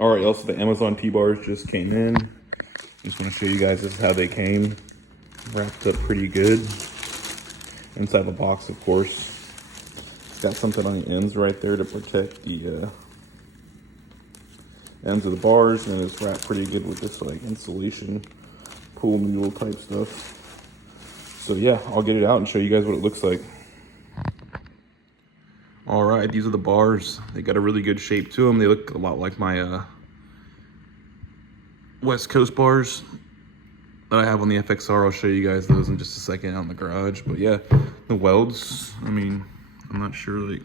All right, also the Amazon T-bars just came in. Just want to show you guys this is how they came. Wrapped up pretty good. Inside the box, of course. It's got something on the ends right there to protect the ends of the bars, and it's wrapped pretty good with this like insulation pool noodle type stuff. So yeah, I'll get it out and show you guys what it looks like. All right, these are the bars. They got a really good shape to them. They look a lot like my West Coast bars that I have on the FXR. I'll show you guys those in just a second out in the garage. But yeah, the welds, I mean, I'm not sure like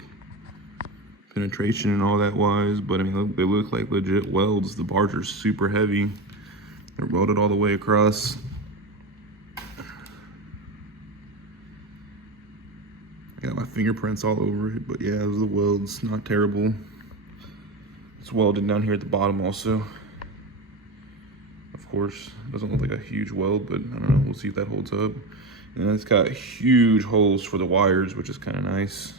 penetration and all that wise, but I mean, they look like legit welds. The bars are super heavy. They're welded all the way across. I got my fingerprints all over it, but yeah, those are the welds, not terrible. It's welded down here at the bottom also. Of course, it doesn't look like a huge weld, but I don't know, we'll see if that holds up. And then it's got huge holes for the wires, which is kind of nice.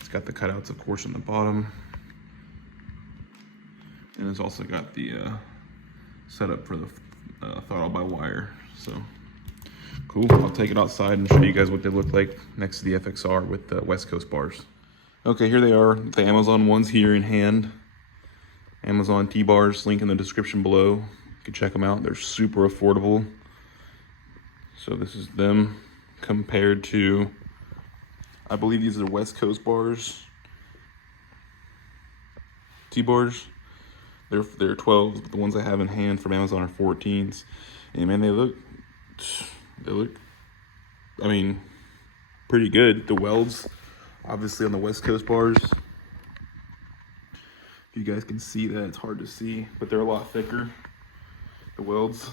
It's got the cutouts, of course, on the bottom. And it's also got the setup for the throttle by wire. So cool. I'll take it outside and show you guys what they look like next to the FXR with the West Coast bars. Okay, here they are, the Amazon ones here in hand. Amazon T-bars, link in the description below. You can check them out. They're super affordable. So this is them compared to, I believe these are West Coast bars. T-bars. They're 12s, but the ones I have in hand from Amazon are 14s. And man, they look, I mean, pretty good. The welds, obviously on the West Coast bars. If you guys can see that, it's hard to see, but they're a lot thicker, the welds.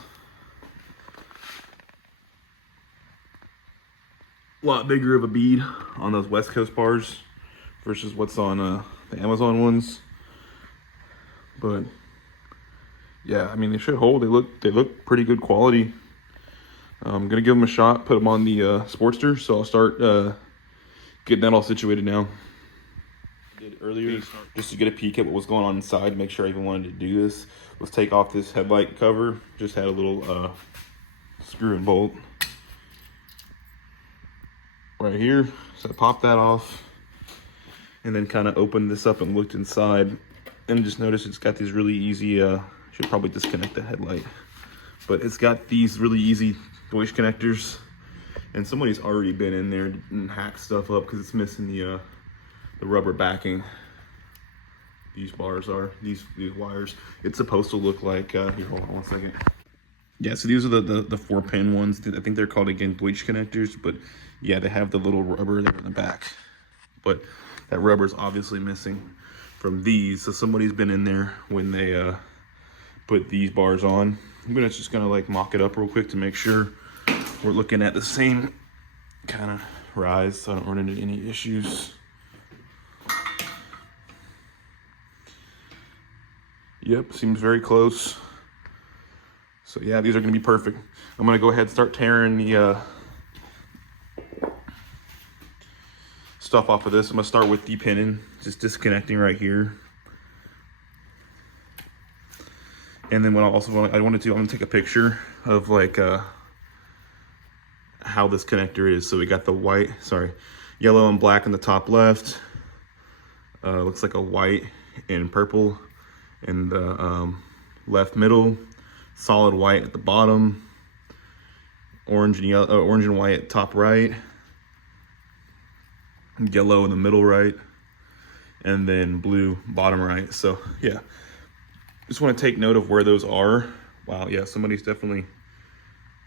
A lot bigger of a bead on those West Coast bars versus what's on the Amazon ones. But yeah, I mean, they should hold. They look pretty good quality. I'm gonna give them a shot, put them on the Sportster, so I'll start getting that all situated now. I did earlier just to get a peek at what was going on inside, make sure I even wanted to do this. Let's take off this headlight cover. Just had a little screw and bolt right here, so I popped that off and then kind of opened this up and looked inside and just noticed it's got these really easy should probably disconnect the headlight, but it's got these really easy voice connectors, and somebody's already been in there and hacked stuff up because it's missing the rubber backing. These bars are these wires. It's supposed to look like here, hold on one second. Yeah, so these are the 4-pin ones. I think they're called, again, voice connectors, but yeah, they have the little rubber there in the back, but that rubber is obviously missing from these. So somebody's been in there when they put these bars on. I'm just gonna like mock it up real quick to make sure we're looking at the same kind of rise so I don't run into any issues. Yep, seems very close. So yeah, these are gonna be perfect. I'm gonna go ahead and start tearing the stuff off of this. I'm gonna start with depinning, just disconnecting right here. And then what I want to do, I'm gonna take a picture of like how this connector is. So we got the yellow and black in the top left. Looks like a white and purple in the left middle. Solid white at the bottom. Orange and white at top right. Yellow in the middle right. And then blue bottom right. So yeah. Just want to take note of where those are. Wow, yeah, somebody's definitely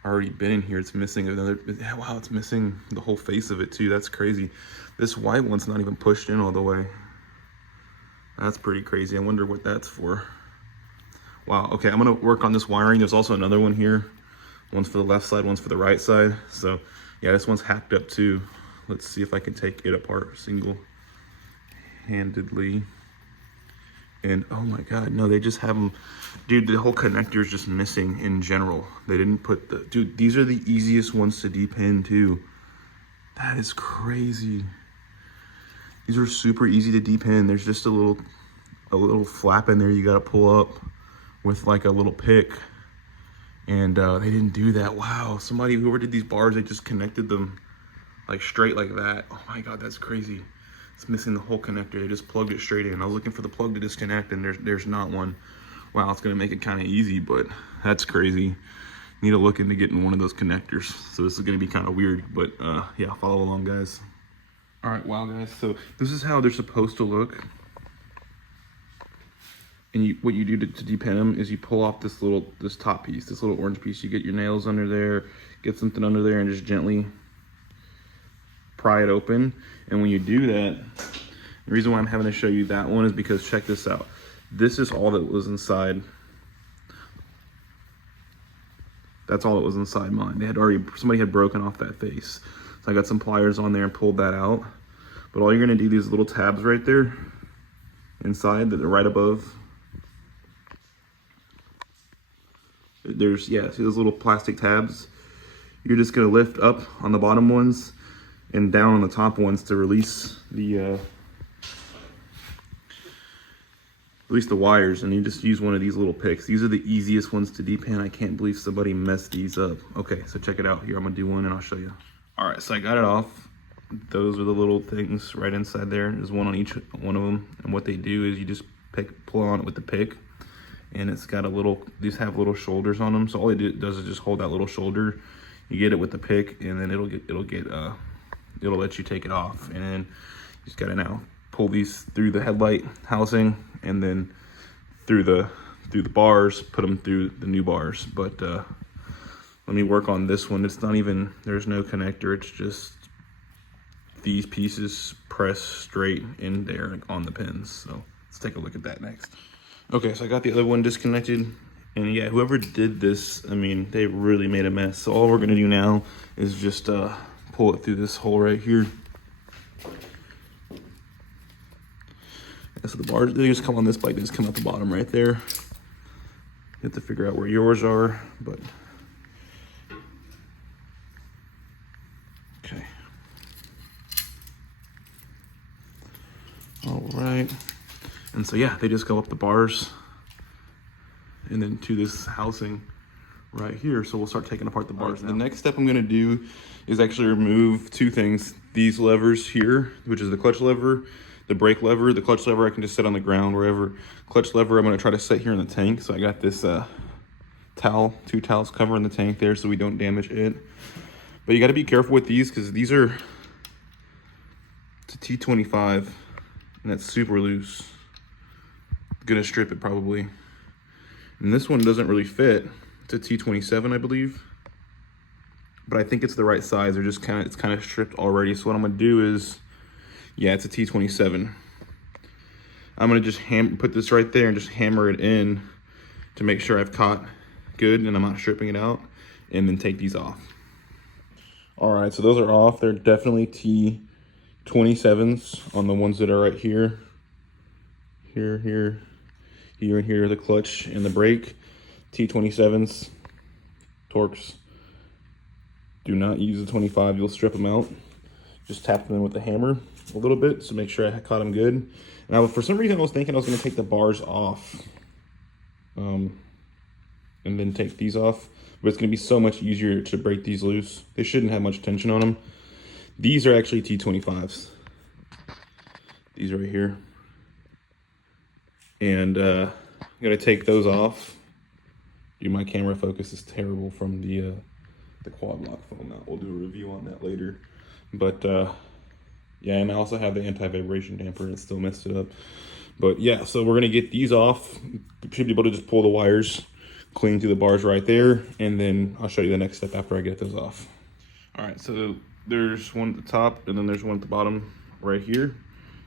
already been in here. It's missing another, wow, it's missing the whole face of it too. That's crazy. This white one's not even pushed in all the way. That's pretty crazy. I wonder what that's for. Wow, okay, I'm gonna work on this wiring. There's also another one here. One's for the left side, one's for the right side. So yeah, this one's hacked up too. Let's see if I can take it apart single-handedly. And oh my God, no, they just have them. Dude, the whole connector is just missing in general. They didn't put the, dude, these are the easiest ones to depin too. That is crazy. These are super easy to depin. There's just a little flap in there you gotta pull up with like a little pick. And they didn't do that. Wow, somebody, whoever did these bars, they just connected them like straight like that. Oh my God, that's crazy. It's missing the whole connector. They just plugged it straight in. I was looking for the plug to disconnect and there's not one. Wow, it's gonna make it kind of easy, but that's crazy. Need to look into getting one of those connectors. So this is gonna be kind of weird, but yeah, follow along, guys. All right, wow, guys, so this is how they're supposed to look. And what you do to depin them is you pull off this top piece, this little orange piece. You get your nails under there, get something under there, and just gently pry it open. And when you do that, the reason why I'm having to show you that one is because check this out. This is all that was inside. That's all that was inside mine. Somebody had broken off that face. So I got some pliers on there and pulled that out. But all you're gonna do, these little tabs right there inside, that are right above. See those little plastic tabs? You're just gonna lift up on the bottom ones and down on the top ones to release the wires, and you just use one of these little picks. These are the easiest ones to depin. I can't believe somebody messed these up. Okay, so check it out here. I'm gonna do one and I'll show you. All right, so I got it off. Those are the little things right inside there. There's one on each one of them, and what they do is you just pull on it with the pick. And it's got these have little shoulders on them. So all it does is just hold that little shoulder. You get it with the pick, and then it'll let you take it off. And then you just gotta now pull these through the headlight housing, and then through the bars, put them through the new bars. But let me work on this one. It's not even, there's no connector. It's just these pieces press straight in there on the pins. So let's take a look at that next. Okay, so I got the other one disconnected, and yeah, whoever did this, I mean, they really made a mess. So all we're gonna do now is just pull it through this hole right here. So the bars, they just come on this bike, they just come out the bottom right there. You have to figure out where yours are, but okay. All right. And so yeah, they just go up the bars and then to this housing right here. So we'll start taking apart the bars now. The next step I'm gonna do is actually remove two things. These levers here, which is the clutch lever, the brake lever. The clutch lever I can just set on the ground wherever. Clutch lever I'm gonna try to set here in the tank. So I got this two towels covering the tank there so we don't damage it. But you gotta be careful with these because these are, it's a T25 and that's super loose. Gonna strip it probably. And this one doesn't really fit. It's a T27, I believe. But I think it's the right size. It's kind of stripped already. So what I'm gonna do is, yeah, it's a T27. I'm gonna just put this right there and just hammer it in to make sure I've caught good and I'm not stripping it out, and then take these off. All right, so those are off. They're definitely T27s on the ones that are right here. Here, and here, the clutch and the brake. T27s, Torx. Do not use the 25, you'll strip them out. Just tap them in with the hammer a little bit to make sure I caught them good. And for some reason I was thinking I was gonna take the bars off and then take these off, but it's gonna be so much easier to break these loose. They shouldn't have much tension on them. These are actually T25s. These right here. And I'm gonna take those off. Dude, my camera focus is terrible from the quad lock phone mount. We'll do a review on that later. But yeah, and I also have the anti-vibration damper and it still messed it up. But yeah, so we're gonna get these off. Should be able to just pull the wires clean through the bars right there, and then I'll show you the next step after I get those off. All right, so there's one at the top and then there's one at the bottom right here.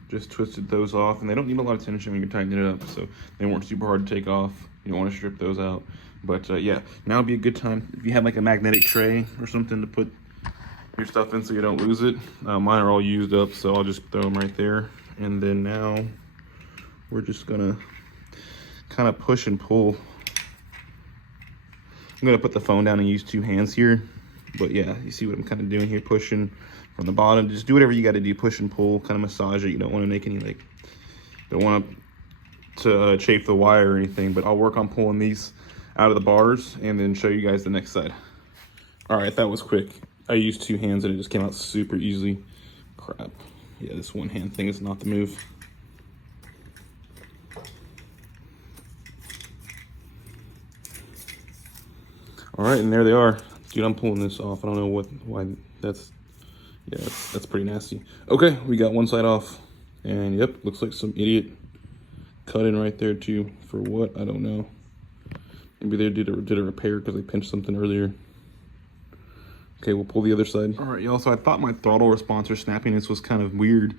Just twisted those off, and they don't need a lot of tension when you're tightening it up, so they weren't super hard to take off. You don't want to strip those out. But yeah, now would be a good time if you have like a magnetic tray or something to put your stuff in so you don't lose it. Mine are all used up, so I'll just throw them right there. And then now we're just gonna kind of push and pull. I'm gonna put the phone down and use two hands here But yeah, you see what I'm kind of doing here, pushing from the bottom. Just do whatever you got to do, push and pull, kind of massage it. You don't want to make any, like, don't want to chafe the wire or anything, but I'll work on pulling these out of the bars and then show you guys the next side. All right, that was quick. I used 2 hands and it just came out super easily. Crap. Yeah, this one hand thing is not the move. All right, and there they are. Dude, I'm pulling this off. I don't know why that's, yeah, that's pretty nasty. Okay, we got one side off. And yep, looks like some idiot cut in right there too. For what? I don't know. Maybe they did a repair because they pinched something earlier. Okay, we'll pull the other side. All right, y'all, so I thought my throttle response or snappiness was kind of weird.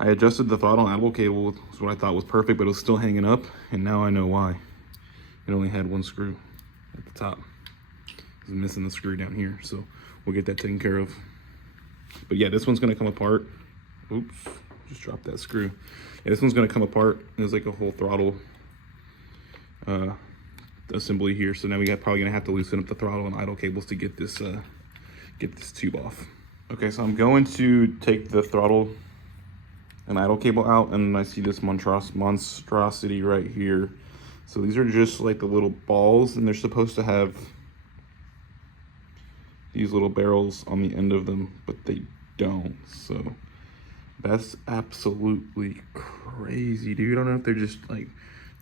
I adjusted the throttle and idle cable, was what I thought was perfect, but it was still hanging up, and now I know why. It only had 1 screw at the top. It was missing the screw down here, so we'll get that taken care of. But yeah, this one's gonna come apart. Oops, just dropped that screw. Yeah, this one's gonna come apart. There's like a whole throttle assembly here, so now we got probably gonna have to loosen up the throttle and idle cables to get this tube off. Okay, so I'm going to take the throttle and idle cable out, and I see this monstrosity right here. So these are just like the little balls, and they're supposed to have these little barrels on the end of them, but they don't. So that's absolutely crazy, dude. I don't know if they're just like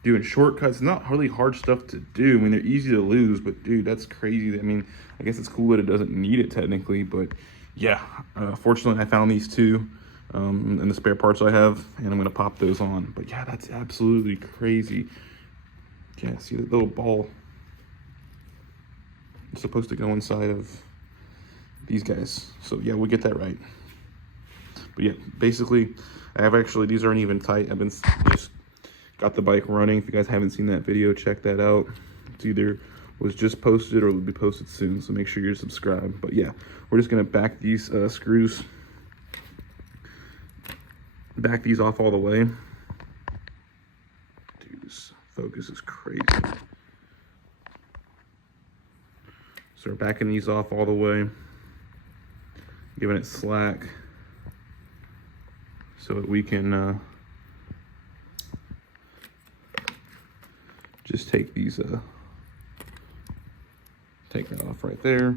doing shortcuts. Not really hard stuff to do. I mean, they're easy to lose, but dude, that's crazy. I mean, I guess it's cool that it doesn't need it technically, but yeah, fortunately I found these 2 in the spare parts I have, and I'm gonna pop those on. But yeah, that's absolutely crazy. Yeah, see that little ball? It's supposed to go inside of these guys. So yeah, we'll get that right. But yeah, basically, I have actually, these aren't even tight. I've been just got the bike running. If you guys haven't seen that video, check that out. It's either was just posted or will be posted soon, so make sure you're subscribed. But yeah, we're just gonna back these screws, back these off all the way. Dude, this focus is crazy. So we're backing these off all the way, giving it slack so that we can just take these, take that off right there.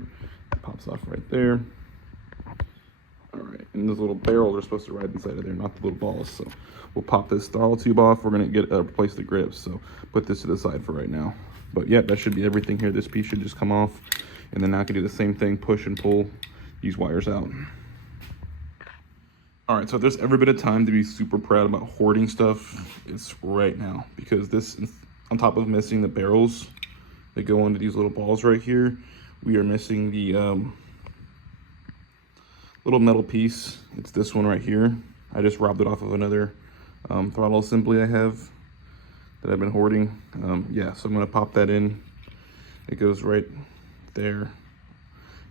That pops off right there. All right, and those little barrels are supposed to ride inside of there, not the little balls. So we'll pop this throttle tube off. We're gonna replace the grips. So put this to the side for right now. But yeah, that should be everything here. This piece should just come off. And then now I can do the same thing, push and pull these wires out. All right, so if there's ever been a time to be super proud about hoarding stuff, it's right now. Because this, on top of missing the barrels that go onto these little balls right here, we are missing the little metal piece. It's this one right here. I just robbed it off of another throttle assembly I have that I've been hoarding. Yeah, so I'm gonna pop that in. It goes right there.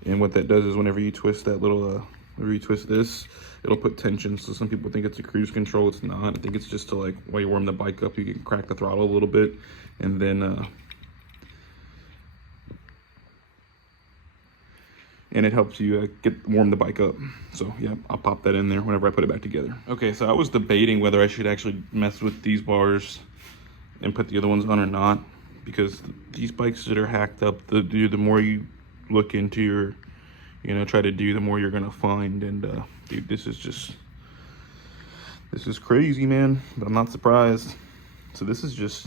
And what that does is whenever you twist that little, whenever you twist this, it'll put tension. So some people think it's a cruise control. It's not. I think it's just to, like, while you warm the bike up, you can crack the throttle a little bit, and then and it helps you warm the bike up. So yeah, I'll pop that in there whenever I put it back together. Okay, so I was debating whether I should actually mess with these bars and put the other ones on or not, because these bikes that are hacked up, the more you look into your, you know, try to do, the more you're gonna find. And dude, this is crazy, man. But I'm not surprised. So this is just,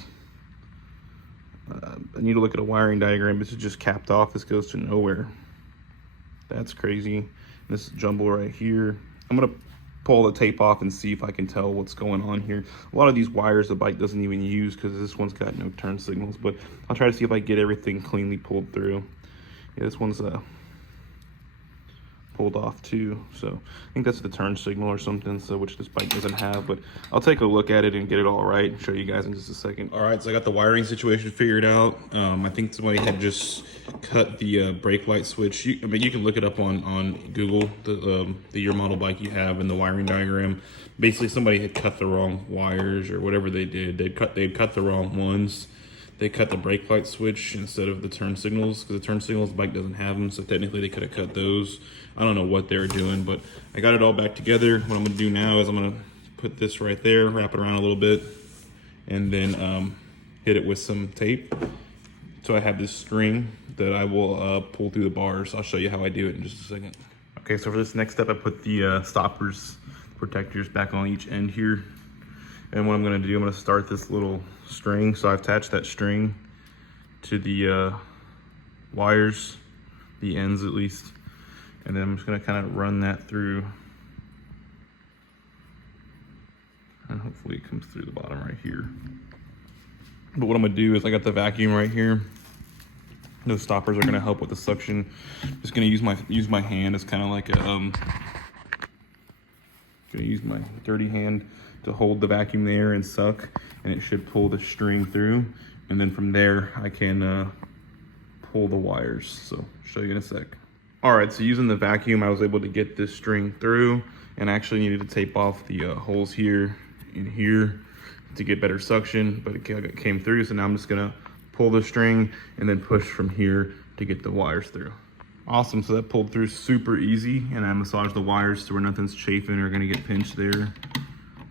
I need to look at a wiring diagram. This is just capped off. This goes to nowhere. That's crazy. This jumble right here, I'm gonna pull the tape off and see if I can tell what's going on here. A lot of these wires the bike doesn't even use because this one's got no turn signals, but I'll try to see if I get everything cleanly pulled through. Yeah, this one's pulled off too, so I think that's the turn signal or something, so which this bike doesn't have. But I'll take a look at it and get it all right and show you guys in just a second. All right, so I got the wiring situation figured out. I think somebody had just cut the brake light switch. I mean, you can look it up on Google, the year model bike you have and the wiring diagram. Basically, somebody had cut the wrong wires or whatever they did. They'd cut the wrong ones. they cut the brake light switch instead of the turn signals, because the turn signals, the bike doesn't have them, so technically they could have cut those. I don't know what they were doing, but I got it all back together. What I'm gonna do now is I'm gonna put this right there, wrap it around a little bit, and then hit it with some tape. So I have this string that I will pull through the bars. I'll show you how I do it in just a second. Okay, so for this next step, I put the stoppers, protectors back on each end here. And what I'm gonna do, I'm gonna start this little string. So I've attached that string to the wires, the ends at least. And then I'm just gonna kind of run that through. And hopefully it comes through the bottom right here. But what I'm gonna do is I got the vacuum right here. Those stoppers are gonna help with the suction. Just gonna use my hand as kind of like a gonna use my dirty hand to hold the vacuum there and suck, and it should pull the string through. And then from there I can pull the wires. So I'll show you in a sec. All right, so using the vacuum, I was able to get this string through, and I actually needed to tape off the holes here and here to get better suction, but it came through. So now I'm just gonna pull the string and then push from here to get the wires through. Awesome, so that pulled through super easy, and I massaged the wires to where nothing's chafing or gonna get pinched there.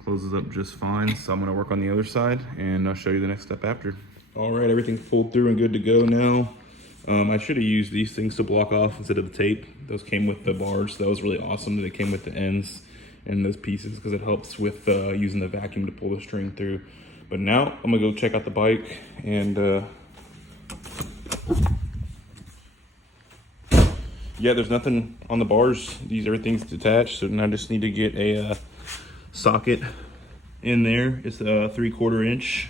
Closes up just fine. So I'm gonna work on the other side and I'll show you the next step after. All right, everything's pulled through and good to go now. I should have used these things to block off instead of the tape. Those came with the bars. That was really awesome that it came with the ends and those pieces, because it helps with using the vacuum to pull the string through. But now I'm gonna go check out the bike and yeah, there's nothing on the bars. Everything's detached, so now I just need to get a socket in there. It's a 3/4 inch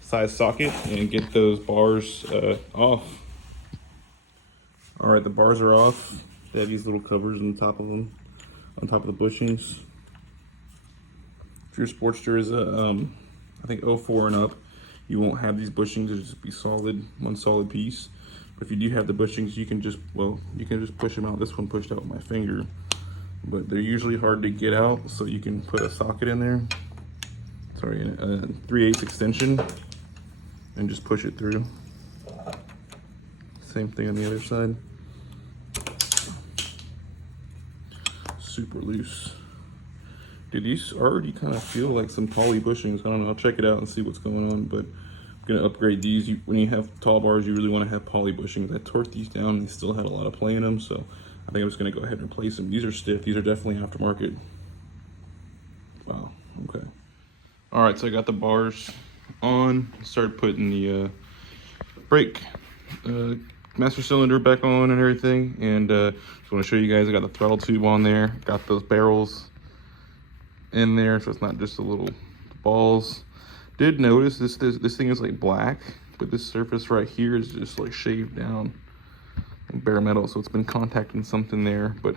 size socket, and get those bars off. All right, the bars are off. They have these little covers on top of them, on top of the bushings. If your Sportster is I think 04 and up, you won't have these bushings. It'll just be solid, one solid piece. But if you do have the bushings, you can just push them out. This one pushed out with my finger, but they're usually hard to get out, so you can put a socket in there. Sorry, a 3/8 extension, and just push it through. Same thing on the other side. Super loose. Dude, these already kind of feel like some poly bushings. I don't know, I'll check it out and see what's going on, but I'm gonna upgrade these. When you have tall bars, you really wanna have poly bushings. I torqued these down and they still had a lot of play in them, so I think I'm just gonna go ahead and replace them. These are stiff, these are definitely aftermarket. Wow, okay. All right, so I got the bars on, started putting the brake master cylinder back on and everything, and just want to show you guys, I got the throttle tube on there, got those barrels in there, so it's not just the little balls. Did notice this thing is like black, but this surface right here is just like shaved down and bare metal, so it's been contacting something there, but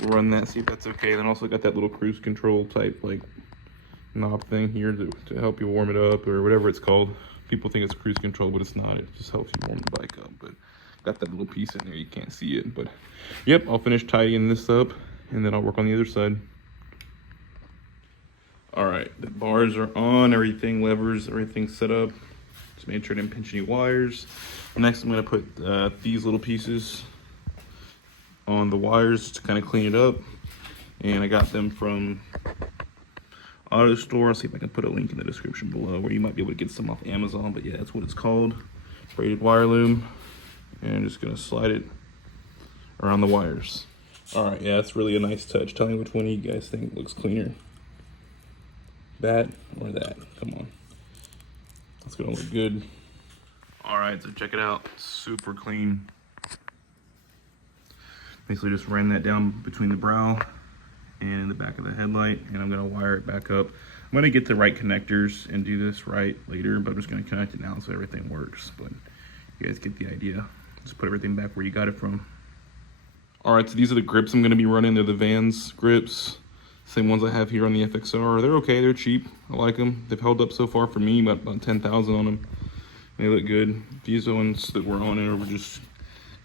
we'll run that, see if that's okay. Then also got that little cruise control type like knob thing here to help you warm it up, or whatever it's called. People think it's cruise control, but it's not. It just helps you warm the bike up. But got that little piece in there, you can't see it, but yep, I'll finish tidying this up and then I'll work on the other side. All right, the bars are on, everything, levers, everything's set up. Just made sure I didn't pinch any wires. Next, I'm gonna put these little pieces on the wires to kind of clean it up. And I got them from Auto Store. I'll see if I can put a link in the description below where you might be able to get some off Amazon, but yeah, that's what it's called. Braided wire loom. And I'm just gonna slide it around the wires. All right, yeah, it's really a nice touch. Tell me which one of you guys think looks cleaner. That or that? Come on. That's gonna look good. All right, so check it out. Super clean. Basically just ran that down between the brow and the back of the headlight, and I'm gonna wire it back up. I'm gonna get the right connectors and do this right later, but I'm just gonna connect it now so everything works. But you guys get the idea. Just put everything back where you got it from. All right, so these are the grips I'm gonna be running. They're the Vans grips. Same ones I have here on the FXR. They're okay, they're cheap. I like them. They've held up so far for me, about 10,000 on them. They look good. These ones that were on it were just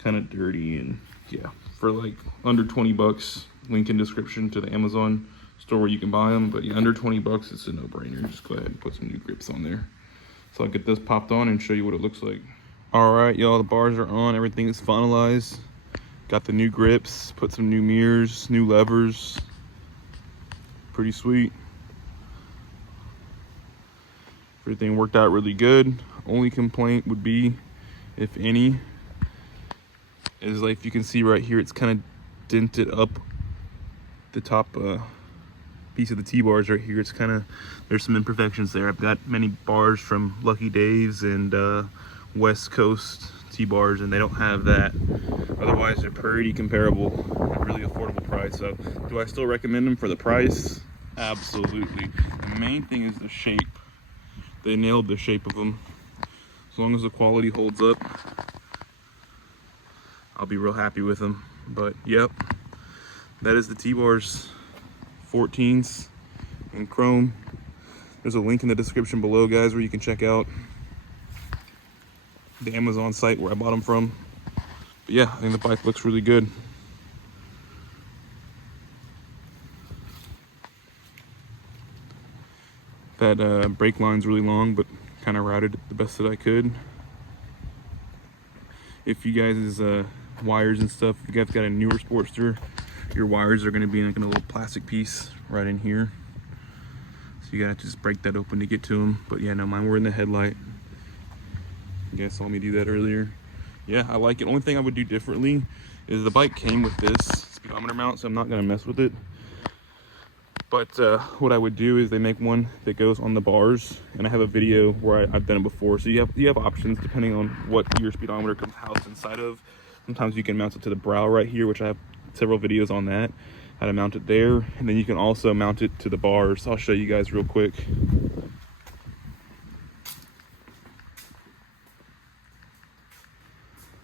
kind of dirty, and yeah, for like under 20 bucks, link in description to the Amazon store where you can buy them. But yeah, under 20 bucks, it's a no-brainer. Just go ahead and put some new grips on there. So I'll get this popped on and show you what it looks like. All right, y'all, the bars are on. Everything is finalized. Got the new grips, put some new mirrors, new levers. Pretty sweet. Everything worked out really good. Only complaint would be, if any, is like, if you can see right here, it's kind of dented up the top piece of the T-bars right here. It's kind of, there's some imperfections there. I've got many bars from Lucky Dave's and West Coast T-bars, and they don't have that. Otherwise, they're pretty comparable at a really affordable price. So, do I still recommend them for the price? Absolutely. The main thing is the shape. They nailed the shape of them. As long as the quality holds up, I'll be real happy with them. But yep, that is the T-bars 14s in chrome. There's a link in the description below, guys, where you can check out the Amazon site where I bought them from. But yeah, I think the bike looks really good. That brake line's really long, but kind of routed it the best that I could. If you guys' wires and stuff, if you guys got a newer Sportster, your wires are going to be like in a little plastic piece right in here. So you got to just break that open to get to them. But yeah, no, mine were in the headlight. You guys saw me do that earlier. Yeah, I like it. Only thing I would do differently is the bike came with this speedometer mount, so I'm not going to mess with it. But what I would do is they make one that goes on the bars, and I have a video where I've done it before. So you have options depending on what your speedometer comes housed inside of. Sometimes you can mount it to the brow right here, which I have several videos on that, how to mount it there. And then you can also mount it to the bars. I'll show you guys real quick.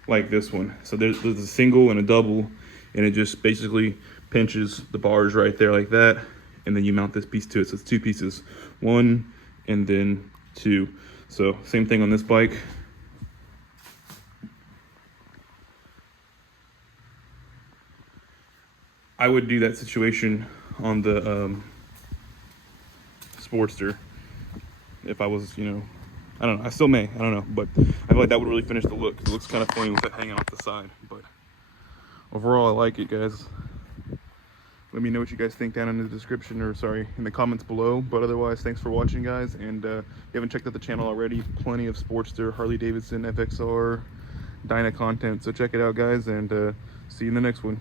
Like this one. So there's a single and a double, and it just basically pinches the bars right there like that. And then you mount this piece to it. So it's two pieces, one and then two. So same thing on this bike. I would do that situation on the Sportster if I was, you know, I don't know. I still may. I don't know. But I feel like that would really finish the look. It looks kind of funny with it hanging off the side. But overall, I like it, guys. Let me know what you guys think down in the description, or sorry, in the comments below. But otherwise, thanks for watching, guys. And if you haven't checked out the channel already, plenty of Sportster, Harley Davidson, FXR, Dyna content. So check it out, guys, and see you in the next one.